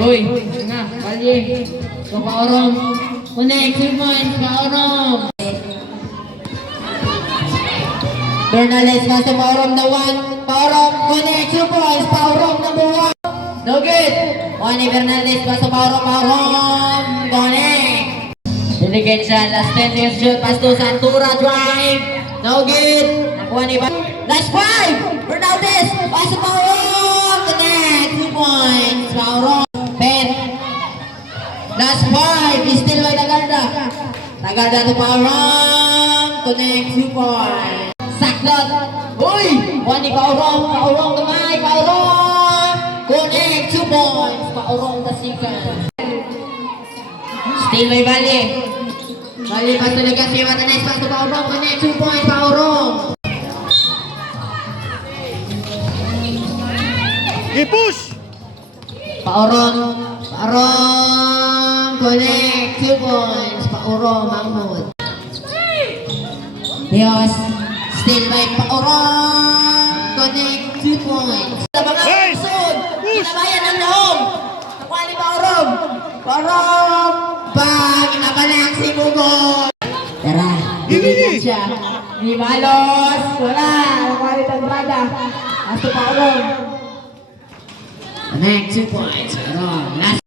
Uy, nga, Balye. So, Paorong. Connect, 2 points, Paorong. Bernales nga sa Paorong na 1. Paorong, connect, 2 points, Paorong number 1. No good. Juani Bernales nga sa Paorong, Paorong. Connect. Binigyan siya, last 10 seconds shoot, pass to Santura, drive. No good. Nakuha ni last 5. Bernales, pass to Paorong. Connect, 2 points, Paorong. Last 5, still by Tagarda. Tagarda to Paorong. Connect 2 points. Saklot. Uy! Juani Paorong. Paorong kamay. Paorong. Connect 2 points. Paorong the second. Still by Balye. Balye pass to Legaspi. Matanes pass to Paorong. Connect 2 points. Paorong. I-push! Paorong. Paorong. Connect 2 points. Paorong Mahmud. Dios. Still by Paorong. Connect 2 points. Nice! Push! Kinabayan ng loob. Nakuha ni Paorong. Paorong. Bang! Inabalak si Bugol. Tara. Bibigyan siya. Di balos. Wala. Nakuha ni Tandrada. As to Paorong. Connect 2 points. Paorong. Last